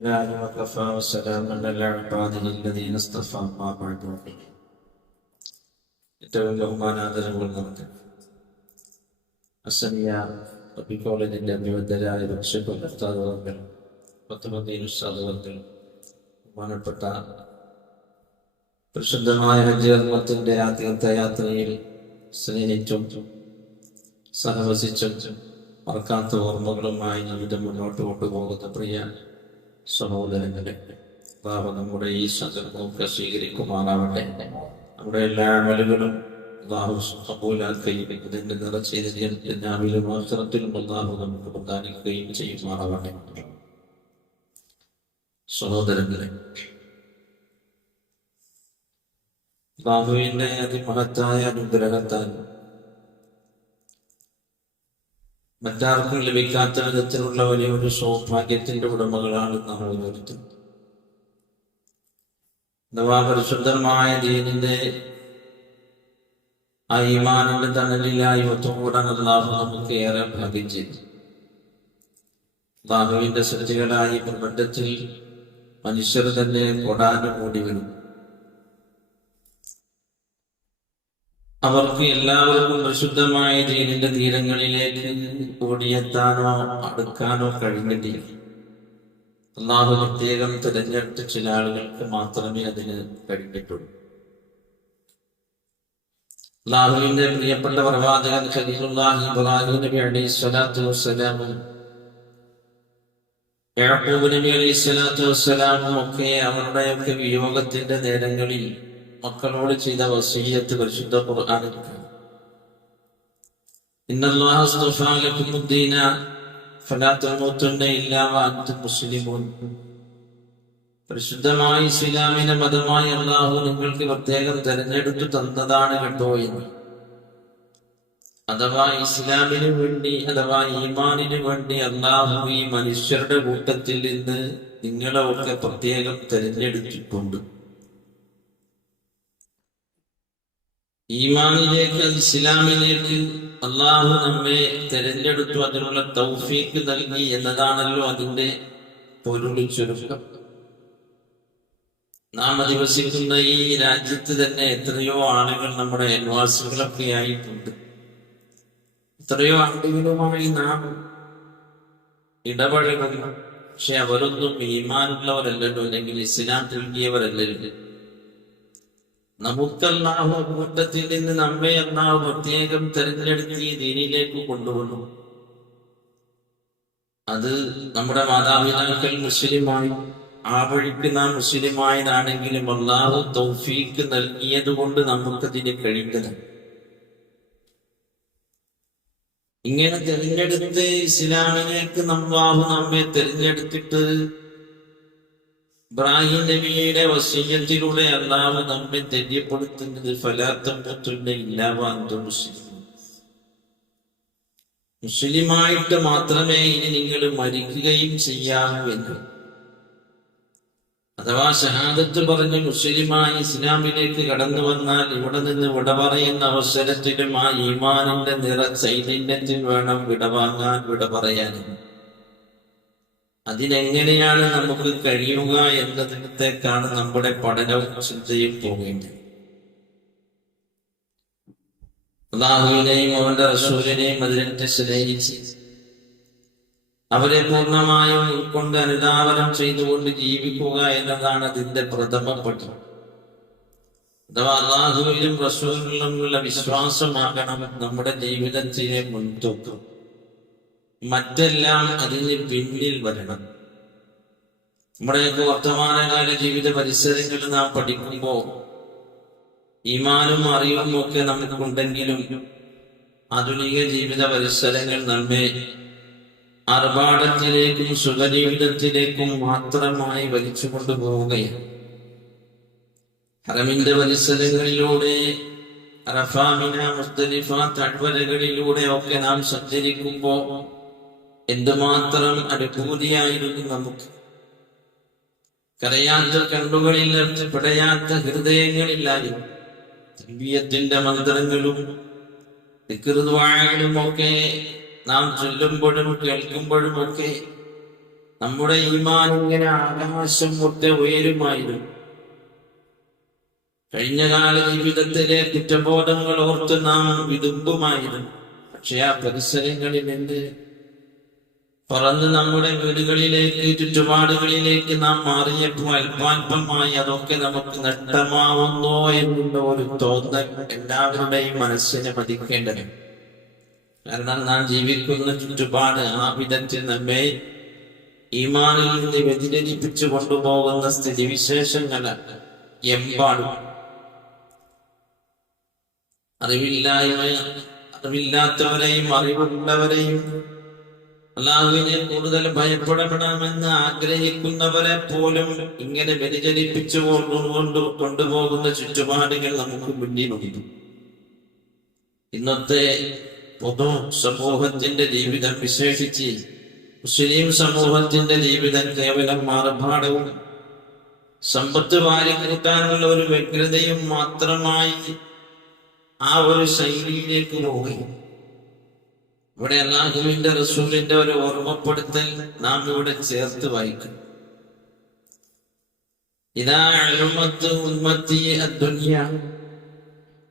الله وكفى وسلام على عباده الذين اصطفى ما بعد. ഏറ്റവും ബഹുമാനാദരവുകൾ നമുക്ക് അസമിയ റബി കോളേജിന്റെ അഭിവന്ദരായ രക്ഷപ്പെടുത്താതവർകൾ പത്തുമതീനുസാദവർകൾ ബഹുമാനപ്പെട്ട പരിശുദ്ധമായ ഹജ്ജ് കർമ്മത്തിന്റെ ആദ്യത്തെ യാത്രയിൽ സ്നേഹിച്ചും സഹവസിച്ചും മറക്കാത്ത ഓർമ്മകളുമായി ജീവിതം മുന്നോട്ട് കൊണ്ടുപോകുന്ന പ്രിയ സഹോദരങ്ങളെ, അല്ലാഹു നമ്മുടെ ഈ സദർമൊക്കെ സ്വീകരിക്കുമാറാവട്ടെ. നമ്മുടെ എല്ലാ അമലുകളും അല്ലാഹു കബൂലാക്കുകയും ഇതിന്റെ നിറച്ചെയ്തിലും ആഖിറത്തിലും അല്ലാഹു നമുക്ക് പ്രദാനിക്കുകയും ചെയ്യുമാറാവട്ടെ. സഹോദരങ്ങളെ, അല്ലാഹുവിന്റെ അതിമഹത്തായ അനുഗ്രഹത്താൽ മറ്റാർക്കും ലഭിക്കാത്ത വിധത്തിലുള്ള വലിയൊരു സൗഭാഗ്യത്തിന്റെ ഉടമകളാണ് നാം ഓരോരുത്തരും. അഥവാ പരിശുദ്ധമായ ദീനിന്റെ ആ ഈമാനിന്റെ തണലിലായി ഒത്തുകൂടാൻ അല്ലാഹു നമുക്ക് ഏറെ ഭാഗ്യം ചെയ്തു. അല്ലാഹുവിന്റെ സൃഷ്ടികളായി പ്രപഞ്ചത്തിൽ മനുഷ്യർ തന്നെ കൊടാനും കൂടി വരും. അവർക്ക് എല്ലാവർക്കും പരിശുദ്ധമായ ദീനിന്റെ തീരങ്ങളിലേക്ക് ഓടിയെത്താനോ അടുക്കാനോ കഴിഞ്ഞിട്ടില്ല. അല്ലാഹു പ്രത്യേകം തിരഞ്ഞെടുത്ത ചില ആളുകൾക്ക് മാത്രമേ അതിന് കഴിഞ്ഞിട്ടുള്ളൂ. അല്ലാഹുവിന്റെ പ്രിയപ്പെട്ട പ്രവാചകൻ ഖലീലുല്ലാഹി ഇബ്രാഹിം നബി അലൈഹിസ്സലാത്തു വസ്സലാമും യാഖൂബ് നബി അലൈഹിസ്സലാത്തു വസ്സലാമും ഒക്കെ അവരുടെയൊക്കെ വിയോഗത്തിന്റെ നേരങ്ങളിൽ മക്കളോട് ചെയ്ത വസിയ്യത്ത് പരിശുദ്ധ ഖുർആനിൽ ഇന്നല്ലാഹ അസ്തഫാ ലക്കുമുദ്ദീന ഫലാ തമൂതുന്ന ഇല്ലാ വഅൻതും മുസ്ലിമൂൻ. പരിശുദ്ധമായ ഇസ്ലാമിനെ മതമായി അല്ലാഹു നിങ്ങൾക്ക് പ്രത്യേകം തെരഞ്ഞെടുത്തു തന്നതാണ് കേട്ടോ എന്ന്. അഥവാ ഇസ്ലാമിന് വേണ്ടി, അഥവാ ഈമാനിന് വേണ്ടി അല്ലാഹു ഈ മനുഷ്യരുടെ കൂട്ടത്തിൽ നിന്ന് നിങ്ങളെ ഒക്കെ പ്രത്യേകം തെരഞ്ഞെടുത്തിട്ടുണ്ട്. ഈമാനിലേക്ക്, ഇസ്ലാമിലേക്ക് അല്ലാഹു നമ്മെ തെരഞ്ഞെടുത്തു, അതിനുള്ള തൗഫീഖ് നൽകി എന്നതാണല്ലോ അതിന്റെ പൊരുൾ ചുരുക്കം. നാം അധിവസിക്കുന്ന ഈ രാജ്യത്ത് തന്നെ എത്രയോ ആളുകൾ നമ്മുടെ അയൽവാസികളൊക്കെ ആയിട്ടുണ്ട്. എത്രയോ ആളുകളുമായി നാം ഇടപഴകുന്നു. പക്ഷെ അവരൊന്നും ഈമാനുള്ളവരല്ലല്ലോ, അല്ലെങ്കിൽ ഇസ്ലാം നൽകിയവരല്ലല്ലോ. നമുക്ക് അല്ലാഹു കൂട്ടത്തിൽ നിന്ന് നമ്മെ അല്ലാഹു പ്രത്യേകം തെരഞ്ഞെടുത്ത് ഈ ദീനിലേക്ക് കൊണ്ടുവന്നു. അത് നമ്മുടെ മാതാപിതാക്കൾ മുസ്ലിമായി, ആ വഴിക്ക് നാം മുസ്ലിമായതാണെങ്കിലും അല്ലാഹു തൗഫീഖ് നൽകിയത് കൊണ്ട് നമുക്കതിന് കഴിയുന്നത്. ഇങ്ങനെ തെരഞ്ഞെടുത്ത് ഇസ്ലാമിലേക്ക് അല്ലാഹു നമ്മെ തെരഞ്ഞെടുത്തിട്ട് ഇബ്രാഹിം നബിയുടെ വസിയ്യത്തിലൂടെ അല്ലാഹു നമ്മെ തെര്യപ്പെടുത്തുന്നത് ഫലാ തമൂതുന്ന ഇല്ലാ വഅൻതും മുസ്ലിമൂൻ. മുസ്ലിമായിട്ട് മാത്രമേ ഇനി നിങ്ങൾ മരിക്കുകയും ചെയ്യാവൂ എന്ന്. അഥവാ ഷഹാദത്ത് പറഞ്ഞ് മുസ്ലിമായി ഇസ്ലാമിലേക്ക് കടന്നു വന്നാൽ ഇവിടെ നിന്ന് വിട പറയുന്ന അവസരത്തിലും ആ ഈമാനിന്റെ നിറ ചൈതന്യത്തിൽ വേണം വിടവാങ്ങാൻ, വിട പറയാനും. അതിനെങ്ങനെയാണ് നമുക്ക് കഴിയുക എന്നതിനത്തേക്കാണ് നമ്മുടെ പഠനവും ചിന്തയും പോകേണ്ടത്. അല്ലാഹുവിനെയും അവന്റെ റസൂലിനെയും അതിനെ സ്നേഹിച്ച് അവരെ പൂർണ്ണമായും ഉൾക്കൊണ്ട് അനുധാവനം ചെയ്തുകൊണ്ട് ജീവിക്കുക എന്നതാണ് അതിന്റെ പ്രഥമ പഠനം. അഥവാ അല്ലാഹുവിലും റസൂലിലുമുള്ള വിശ്വാസമാകണം നമ്മുടെ ജീവിതത്തിലെ മുൻതൂക്കം. മറ്റെല്ലാം അതിന് പിന്നിൽ വരണം. നമ്മുടെയൊക്കെ വർത്തമാനകാല ജീവിത പരിസരങ്ങൾ നാം പഠിക്കുമ്പോൾ ഈമാനും അറിവും ഒക്കെ നമുക്കുണ്ടെങ്കിലും ആധുനിക ജീവിത പരിസരങ്ങൾ നമ്മെ ആർഭാടത്തിലേക്കും സുഖജീവിതത്തിലേക്കും മാത്രമായി വലിച്ചു കൊണ്ടുപോവുകയാണ്. ഹറമിന്റെ പരിസരങ്ങളിലൂടെ, അറഫ, മിന, മുസ്ദലിഫ താഴ്വരകളിലൂടെ ഒക്കെ നാം സഞ്ചരിക്കുമ്പോ എന്തുമാത്രം അനുഭൂതിയായിരുന്നു നമുക്ക്. കരയാത്ത കണ്ണുകളിൽ, പിടയാത്ത ഹൃദയങ്ങളിലായിരുന്നു തൽബിയത്തിന്റെ മന്ത്രങ്ങളും ദിക്ർ, ദുആകളും ഒക്കെ നാം ചൊല്ലുമ്പോഴും കേൾക്കുമ്പോഴുമൊക്കെ നമ്മുടെ ഈമാൻ ഇങ്ങനെ ആകാശം മുട്ടെ ഉയരുമായിരുന്നു. കഴിഞ്ഞകാല ജീവിതത്തിലെ കുറ്റബോധങ്ങൾ ഓർത്ത് നാം വിതുമ്പുമായിരുന്നു. പക്ഷെ ആ പരിസരങ്ങളിൽ നിന്ന് പറന്ന് നമ്മുടെ വീടുകളിലേക്ക്, ചുറ്റുപാടുകളിലേക്ക് നാം മാറിയപ്പോൾ അല്പാൽപമായി അതൊക്കെ നമുക്ക് നഷ്ടമാവുന്നോ എന്നുള്ള ഒരു തോന്നൽ എല്ലാവരുടെയും മനസ്സിനെ പതിക്കേണ്ടത്. കാരണം നാം ജീവിക്കുന്ന ചുറ്റുപാട് ആ വിധത്തിൽ നമ്മെ ഈമാനിൽ നിന്ന് വ്യതിചലിപ്പിച്ചു കൊണ്ടുപോകുന്ന സ്ഥിതിവിശേഷങ്ങൾ എമ്പാടും. അറിവില്ലാത്തവരെയും അറിവുള്ളവരെയും അല്ലാഹുവിനെ കൂടുതൽ ഭയപ്പെടണമെന്ന് ആഗ്രഹിക്കുന്നവരെ പോലും ഇങ്ങനെ വ്യതിചലിപ്പിച്ചു കൊണ്ടുപോകുന്ന ചുറ്റുപാടുകൾ നമുക്ക് മുന്നിലുണ്ട്. ഇന്നത്തെ പൊതു സമൂഹത്തിന്റെ ജീവിതം, വിശേഷിച്ച് മുസ്ലിം സമൂഹത്തിന്റെ ജീവിതം കേവലം ആർഭാടവും സമ്പത്ത് വാരിക്കൂട്ടാനുള്ള ഒരു വ്യഗ്രതയും മാത്രമായി ആ ഒരു ശൈലിയിലേക്ക് പോകും. ഇവിടെ അല്ലാഹുവിന്റെ റസൂലിന്റെ ഒരു ഓർമ്മപ്പെടുത്തൽ നാം ഇവിടെ ചേർത്ത് വായിക്കും. ഇദാ അൽമത്ത് ഉമ്മത്തി അദ്ദുനിയ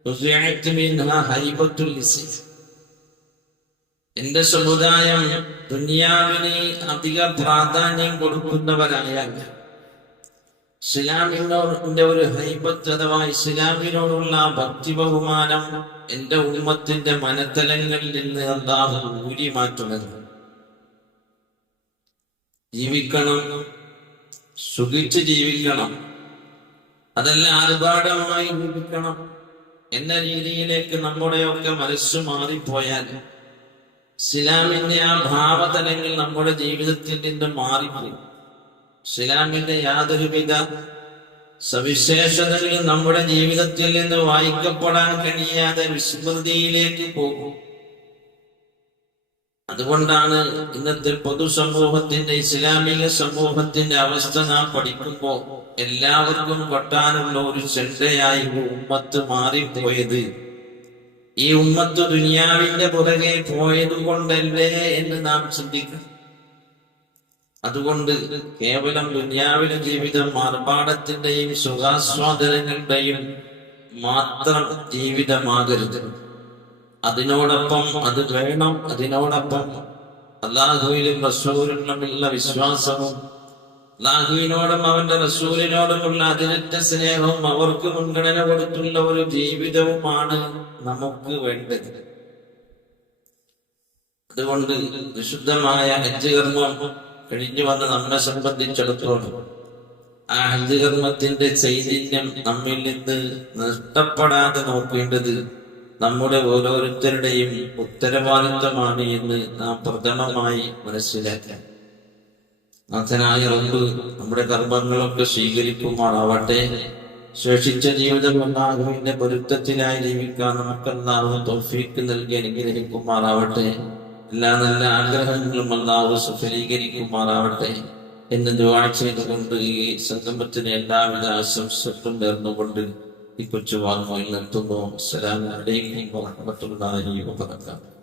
ഉസിഅത് മിൻഹാ ഹൈബത്തുൽ ഇസ്ലാം. എന്റെ സമുദായം ദുനിയാവിന് അധിക പ്രാധാന്യം കൊടുക്കുന്നവരായാൽ ഇസ്ലാമിന്റെ ഒരു ഹൈബത്ത് അഥവാ ഇസ്ലാമിനോടുള്ള ഭക്തി ബഹുമാനം എന്റെ ഉമ്മത്തിന്റെ മനത്തലങ്ങളിൽ നിന്ന് അല്ലാഹു ഊരി മാറ്റുന്നത്. ജീവിക്കണം, സുഖിച്ച് ജീവിക്കണം, അതല്ല ആർഭാടമായി ജീവിക്കണം എന്ന രീതിയിലേക്ക് നമ്മുടെയൊക്കെ മനസ്സ് മാറിപ്പോയാൽ ഇസ്ലാമിന്റെ ആ ഭാവതലങ്ങൾ നമ്മുടെ ജീവിതത്തിൽ നിന്ന് മാറിപ്പോയി. ഇസ്ലാമിന്റെ യാതൊരുവിധ സവിശേഷതകളും നമ്മുടെ ജീവിതത്തിൽ നിന്ന് വായിക്കപ്പെടാൻ കഴിയാതെ വിസ്മൃതിയിലേക്ക് പോകും. അതുകൊണ്ടാണ് ഇന്നത്തെ പൊതുസമൂഹത്തിന്റെ, ഇസ്ലാമിക സമൂഹത്തിന്റെ അവസ്ഥ നാം പഠിക്കുമ്പോൾ എല്ലാവർക്കും വെട്ടാനുള്ള ഒരു ചെണ്ടയായി ഉമ്മത്ത് മാറിപ്പോയത്. ഈ ഉമ്മത്ത് ദുനിയാവിന്റെ പുറകെ പോയത് കൊണ്ടല്ലേ എന്ന് നാം ചിന്തിക്കണം. അതുകൊണ്ട് കേവലം ദുനിയാവിലെ ജീവിതം ആർഭാടത്തിന്റെയും സുഖാസ്വാദനങ്ങളുടെയും മാത്രം ജീവിതമാകരുത്. അതിനോടൊപ്പം അത് വേണം. അതിനോടൊപ്പം അല്ലാഹുവിലും റസൂലിനുമുള്ള വിശ്വാസവും അല്ലാഹുവിനോടും അവന്റെ റസൂലിനോടുമുള്ള അതിരറ്റ സ്നേഹവും അവർക്ക് മുൻഗണന കൊടുത്തുള്ള ഒരു ജീവിതവുമാണ് നമുക്ക് വേണ്ടത്. അതുകൊണ്ട് വിശുദ്ധമായ ഹജ്ജ് കർമ്മം കഴിഞ്ഞു വന്ന് നമ്മെ സംബന്ധിച്ചിടത്തോളം ആ ഹജ്ജ് കർമ്മത്തിന്റെ ചൈതന്യം നമ്മിൽ നിന്ന് നഷ്ടപ്പെടാതെ നോക്കേണ്ടത് നമ്മുടെ ഓരോരുത്തരുടെയും ഉത്തരവാദിത്തമാണ് എന്ന് നാം പ്രഥമമായി മനസ്സിലാക്കാം. നാഥനായ റബ്ബ് നമ്മുടെ കർമ്മങ്ങളൊക്കെ സ്വീകരിക്കുമാറാവട്ടെ. ശേഷിച്ച ജീവിതം അല്ലാഹുവിന്റെ പൊരുത്തത്തിലായി ജീവിക്കാൻ നമുക്ക് അല്ലാഹു തൗഫീഖ് നൽകി അനുഗ്രഹിക്കുമാറാവട്ടെ. എല്ലാ നല്ല ആഗ്രഹങ്ങളും അല്ലാഹു സഫലീകരിക്കുമാറാവട്ടെ എന്ന് ദുആ ചെയ്തുകൊണ്ട് ഈ സംഗമത്തിന് എല്ലാവിധ ആശംസകളും നേർന്നുകൊണ്ട് ഈ കൊച്ചു വാഗ്മയിൽ നിർത്തുന്നു. അസ്സലാമു അലൈക്കും വറഹ്മത്തുള്ളാഹി വബറകാതുഹു.